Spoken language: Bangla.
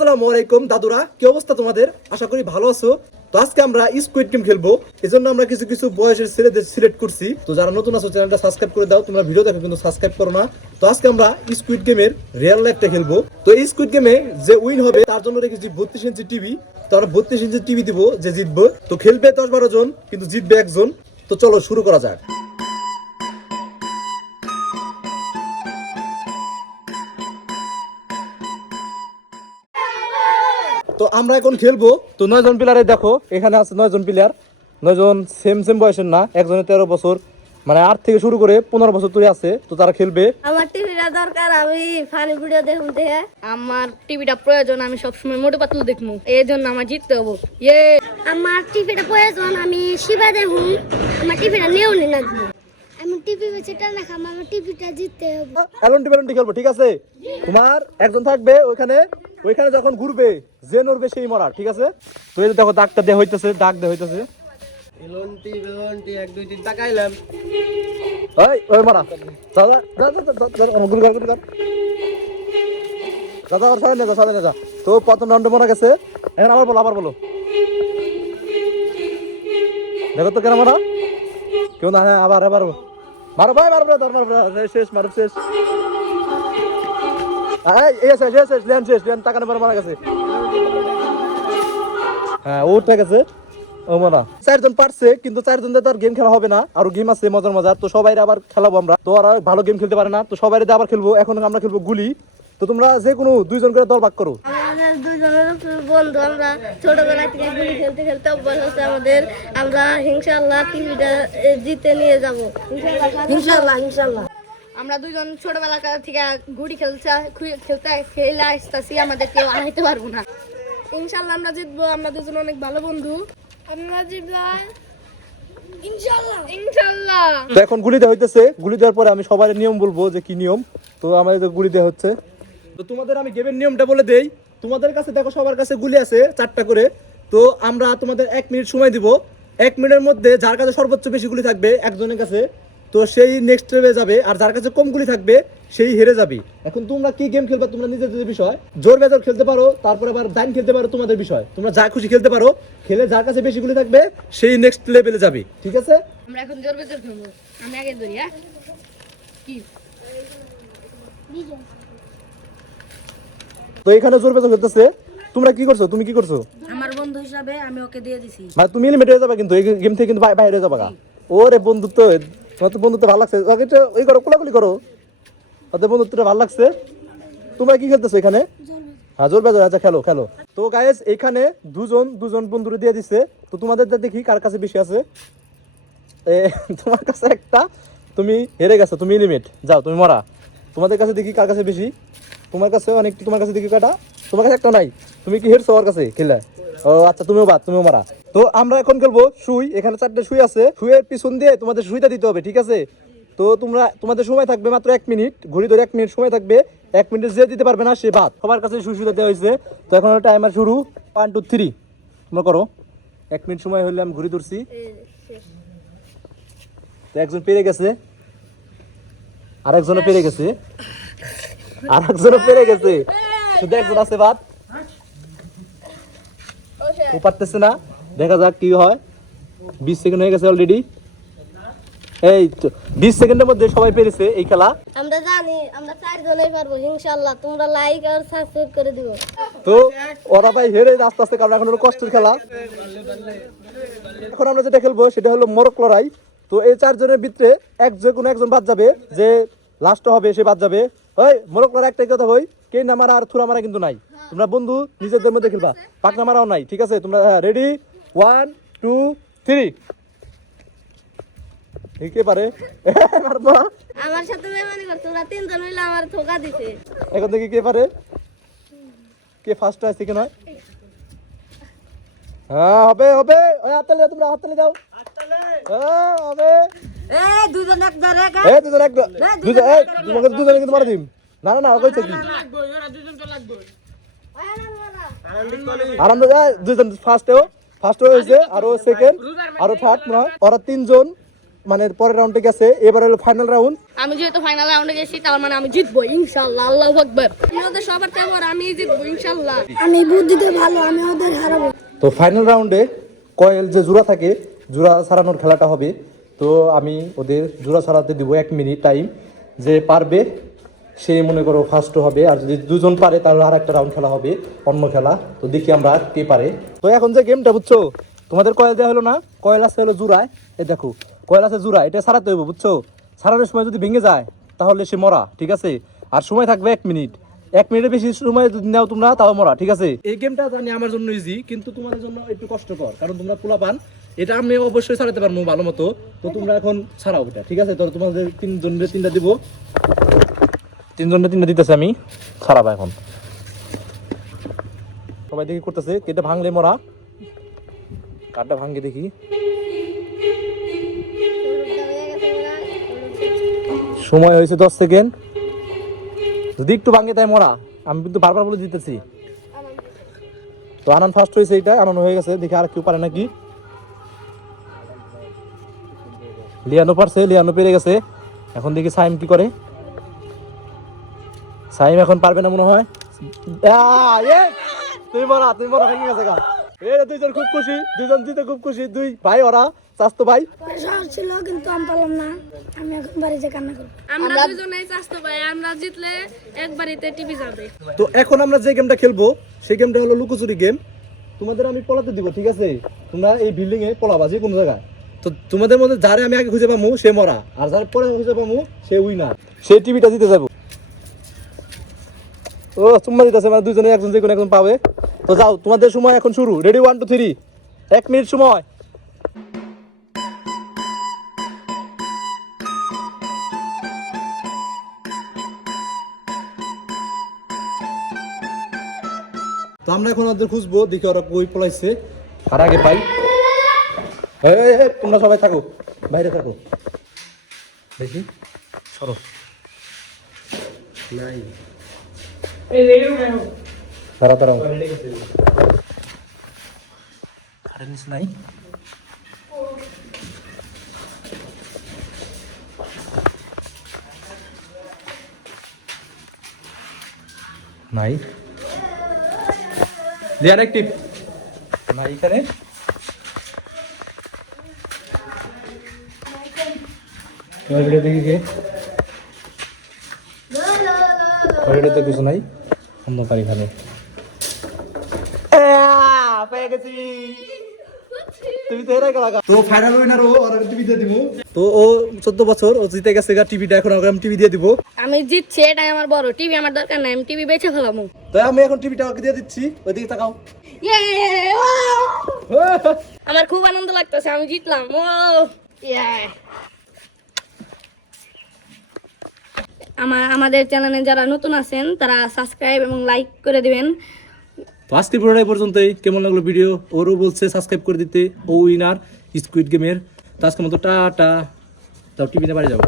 আসসালামু আলাইকুম দাদুরা, কি অবস্থা তোমাদের? আশা করি ভালো আছো। তো আজকে আমরা স্কুইড গেম খেলবো, এজন্য আমরা কিছু কিছু বয়সের ছেলেদের সিলেক্ট করছি। তো যারা নতুন আছো চ্যানেলটা সাবস্ক্রাইব করে দাও, তোমরা ভিডিও দেখো কিন্তু সাবস্ক্রাইব করো না। তো আজকে আমরা স্কুইড গেমের রিয়েল লাইফটা খেলবো। তো এই স্কুইড গেমে যে উইন হবে তার জন্য রেখেছি 32 ইঞ্চি টিভি। তো আমরা 32 ইঞ্চি টিভি দিব, যে জিতবে। তো খেলবে 10-12 জন, কিন্তু জিতবে একজন। তো চলো শুরু করা যাক। তো আমরা এখন খেলবো। তো 9 জন প্লেয়ারে দেখো, এখানে আছে 9 জন প্লেয়ার। 9 জন সেম বয়সের না, একজনের 13 বছর, মানে 8 থেকে শুরু করে 15 বছর তুই আছে। তো তারা খেলবে। আমার টিভিটা দরকার, আমি ফানি ভিডিও দেখুন দেখে। আমার টিভিটা প্রয়োজন, আমি সবসময় মোটু পাতলু দেখবো, এই জন্য আমার জিততে হবো। আমার টিভিটা প্রয়োজন, আমি শিবা দেখুন। আমার টিভিটা নেও নি লাগবে, আমি টিভি বেচেটা না খাম, আমার টিভিটা জিততে হবে। এলন টি খেলবো, ঠিক আছে? তোমার একজন থাকবে ওইখানে যখন ঘুরবে, যে নড়বে সেই মরা, ঠিক আছে? তো এই যে দেখো ডাকটা দেয়া হইতেছে, ডাক দেয়া হইতেছে। এলনটি 1 2 3 তাকাইলাম। ওই মরা দাদা গুরু কর দাদা, ওর সামনে যা। তো প্রথম রাউন্ডে মরা গেছে। এখন আবার বলো দেখো তো কেন মরা কেউ না। হ্যাঁ, আবার মারো ভাই, মারো শেষ, মারো শেষ। শেষ টাকা নেবার মারা গেছে। হ্যাঁ, ও ঠিক আছে। ও মারা 4 জন পারছে, কিন্তু 4 জন দিয়ে তো আর গেম খেলা হবে না, আর গেম আছে মজার। তো সবাই আবার খেলাবো আমরা। তো ওরা ভালো গেম খেলতে পারে না, তো সবাই আবার খেলবো। এখন আমরা খেলবো গুলি। তো তোমরা যে কোনো 2 জন করে দল ভাগ করো। আমাদের দুজনের বন্ধু, আমরা ছোটবেলা থেকে গুলি খেলতে খেলতে অভ্যাস হচ্ছে আমাদের। আমরা ইনশাআল্লাহ টিভিটা জিতে নিয়ে যাবো, ইনশাআল্লাহ। আমরা দুজন ছোটবেলা থেকে গুড়ি খেলে আসতেছি, আমাদের কেউ হারাইতে পারবো না। ইনশাআল্লাহ আমরা জিতবো, আমরা দুজন অনেক ভালো বন্ধু। আমরা জিতবো ইনশাআল্লাহ। তো এখন গুলি দেওয়া হইতেছে। গুলি দেওয়ার পরে আমি সবার নিয়ম বলবো যে কি নিয়ম। তো আমাদের গুলি দেওয়া হচ্ছে। তো তোমাদের আমি গেমের নিয়মটা বলে দেই। তোমাদের কাছে দেখো, সবার কাছে গুলি আছে 4টা করে। তো আমরা তোমাদের 1 মিনিট সময় দিব। 1 মিনিটের মধ্যে যার কাছে সর্বোচ্চ বেশি গুলি থাকবে একজনের কাছে, তো সেই নেক্সট লেভেলে যাবে। আর যার কাছে কম গুলি থাকবে সেই হেরে যাবে। এখন তোমরা কি গেম খেলবে তোমরা নিজেদের বিষয়। জোর বেজর খেলতে পারো, তারপরে আবার ডাইন খেলতে পারো, তোমাদের বিষয়। তোমরা যা খুশি খেলতে পারো। খেলে যার কাছে বেশি গুলি থাকবে সেই নেক্সট লেভেলে যাবে, ঠিক আছে? আমরা এখন জোর বেজর খেলবো। আমি আগে ধরি। হ্যাঁ, কি তো এখানে জোর বেজর খেলতেছে। তোমরা কি করছো? তুমি কি করছো? আমার বন্ধু হিসাবে আমি ওকে দিয়ে দিছি। মানে তুমি এলিমিনেট হয়ে যাবে, কিন্তু এই গেম থেকে কিন্তু বাইরে হয়ে যাবে। ওরে বন্ধুত্ব, তোমার তো বন্ধুত্ব ভালো লাগছে। ওই করো, কোলাকুলি করো। ওদের বন্ধুত্বটা ভালো লাগছে। তোমরা কি খেলতেছো এখানে? হ্যাঁ, জোর বেজর। আচ্ছা, খেলো। তো গাইস, এখানে দুজন বন্ধুরে দিয়ে দিচ্ছে। তো তোমাদের দেখি কার কাছে বেশি আছে। তোমার কাছে একটা, তুমি হেরে গেছো, তুমি এলিমিনেট। যাও, তুমি মরা। তোমাদের কাছে দেখি কার কাছে বেশি। তোমার কাছে অনেকটা, তোমার কাছে দেখি কাটা। তোমার কাছে একটা নাই, তুমি কি হেরছো ওর কাছে খেলে? ও আচ্ছা, তুমিও মারা। তো আমরা এখন খেলবো সুই। এখানে 4টে সুই আছে। সুইয়ের পিছন দিয়ে তোমাদের সুইটা দিতে হবে, ঠিক আছে? তো তোমাদের সময় থাকবে মাত্র 1 মিনিট। ঘড়ি ধরে 1 মিনিট সময় থাকবে। 1 মিনিট যে দিতে পারবে না সে বাদ। সবার কাছে সুইটা দেওয়া হয়েছে। তো এখন টাইমার শুরু। 1 2 3 তোমরা করো। 1 মিনিট সময় হলে আমি ঘড়ি ধরছি। তো একজন পেরে গেছে, আরেকজনও পেরে গেছে, শুধু একজন আছে বাদ। ও পারতেছে না। দেখা যাক কি হয়। 20 সেকেন্ড হয়ে গেছে অলরেডি। এই তো 20 সেকেন্ডের মধ্যে সবাই পেরেছে এই খেলা। আমরা জানি আমরা 4 জনেই পারবো ইনশাআল্লাহ। তোমরা লাইক আর সাবস্ক্রাইব করে দিও। তো ওরা ভাই হেরে আস্তে, কারণ এখন হলো কষ্টের খেলা। এখন আমরা যেটা খেলবো সেটা হলো মোরগ লড়াই। তো এই 4 জনের ভিতরে কোনো একজন বাদ যাবে, যে লাস্ট হবে সে বাদ যাবে। ওই মোরগ লড়াই একটাই কথা, হই কে না মারা আর থুরা মারা কিন্তু নাই। তোমরা বন্ধু নিজেদের মধ্যে খেলবা, পাকনা মারাও নাই, ঠিক আছে? তোমরা রেডি? 1 2 3। কে পারে? আমার সাথে বেমানি করছো, তোমরা 3 জন মিলে আমার ধোকা দিছে। এখন দেখি কে পারে, কে ফার্স্ট হয় সেকেন্ড হয়। হ্যাঁ, হবে। ওই হাততালি দাও, তোমরা হাততালি দাও। হ্যাঁ, হবে। দুজন এক ধরে তোমাকে দুজনে কিন্তু মারা দিম। না কইছে কি আনন্দ যায়। দুজন ফার্স্ট হয়েছে, আরো সেকেন্ড, আরো থার্ড নয়। ওরা 3 জন মানে পরের রাউন্ডে গেছে, এবার হলো ফাইনাল রাউন্ড। আমি যেহেতু ফাইনাল রাউন্ডে গেছি তার মানে আমি জিতবো ইনশাআল্লাহ। আল্লাহু আকবার। আমাদের সবার তেমন আমি জিতবো ইনশাআল্লাহ। আমি বুদ্ধিতে ভালো, আমি ওদের হারাবো। তো ফাইনাল রাউন্ডে কয়েল যে জোড়া থাকে, জোড়া ছাড়ানোর খেলাটা হবে। তো আমি ওদের জোড়া ছাড়াতে দিব 1 মিনিট টাইম। যে পারবে সে মনে করো ফার্স্ট হবে, আর যদি দুজন পারে তাহলে আর একটা রাউন্ড খেলা হবে, অন্য খেলা। তো দেখি আমরা কে পারে। তো এখন যে গেমটা বুঝছো, তোমাদের কয়েল দেওয়া হলো না, কয়েল আছে হলো জোড়ায়। এই দেখো কয়েল আছে জোড়ায়, এটা ছাড়াতে হবে বুঝছো। ছাড়ানোর সময় যদি ভেঙে যায় তাহলে সে মরা, ঠিক আছে। আর সময় থাকবে 1 মিনিট। 1 মিনিটের বেশি সময় যদি নাও তোমরা তাও মরা, ঠিক আছে। এই গেমটা জানি আমার জন্য ইজি, কিন্তু তোমাদের জন্য একটু কষ্টকর, কারণ তোমরা পোলা পান। এটা আমি অবশ্যই ছাড়াতে পারবো ভালো মতো। তো তোমরা এখন ছাড়াও এটা, ঠিক আছে। তো তোমাদের 3 জনের 3টা দিব, 3 জনের 3টা দিতেছে আমি, ছাড়াবা এখন। সবাই দেখি করতেছে, কেটে ভাঙলে মরা, কাঠটা ভাঙে দেখি। সময় হয়েছে 10 সেকেন্ড, যদি একটু ভাঙে তাই মরা। আমি কিন্তু বারবার বলে দিতেছি। তো আনন্দ ফার্স্ট হয়েছে, এটা আনন্দ হয়ে গেছে, দেখি আর কেউ পারে নাকি। লিয়ানো পারছে, লিয়ানো পেরে গেছে। এখন দেখি সাইম কি করে। সাইম এখন পারবে না মনে হয়। তুই মরা ভেঙে গেছে গা। দুইজন খুব খুশি, দুইজন জিতে খুব খুশি। দুই ভাই ওরা চাস্তো ভাই। শহর ছিল কিন্তু আমি পারলাম না, আমি এখন বাড়িতে কান্না করব। আমরা দুজনেই চাস্তো ভাই, আমরা জিতলে এক বাড়িতে টিভি যাবে। তো এখন আমরা যে গেমটা খেলবো সেই গেমটা হলো লুকোচুরি গেম। তোমাদের আমি পলাতে দিব, ঠিক আছে। তোমরা এই বিল্ডিং এ পলাবা যে কোনো জায়গায়। তো তোমাদের মধ্যে যারে আমি আগে খুঁজে পাবো সে মরা, আর যার পরে খুঁজে পাবো সে উইনার, সে টিভিটা দিতে যাবো। ও চুম্মা দিতেছে, মানে দুজনে একজন যে কোনো একজন পাবে। তো যাও, তোমাদের সময় এখন শুরু। রেডি 1 2 3, 1 মিনিট সময়। তো আমরা এখন ওদের খুঁজবো, দেখি ওরা কই পলাইছে, আর আগে পাই। তোমরা সবাই থাকো, বাইরে থাকো, দেখি সরো। নাই তারা তারা কারেন্ট নাই। নাই লিয়ান অ্যাক্টিভ নাই এখানে। দেখি কে তো কিছু নাই, অন্ধকার এখানে। তো ফাইনাল উইনার ও, আর টিভি দিয়ে দিব। তো ও 14 বছর, ও জিতে গেছে টিভিটা। এখন আমি টিভি দিয়ে দিব। আমি জিতছি, এটাই আমার বড়। টিভি আমার দরকার নাই, আমি টিভি বেচে ফেলামু। তো আমি এখন টিভিটা ওকে দিয়ে দিচ্ছি, ওইদিকে তাকাও। আমার খুব আনন্দ লাগতেছে, আমি জিতলাম। ও আমাদের চ্যানেলে যারা নতুন আছেন তারা সাবস্ক্রাইব এবং লাইক করে দিবেন। তো আজকের ভিডিওটা এই পর্যন্তই। কেমন লাগলো ভিডিও? ওরও বলছে সাবস্ক্রাইব করে দিতে, ও উইনার স্কুইড গেমের। তো আজকের মতো টাটা। তাও টিভিতে বাড়ি যাবো।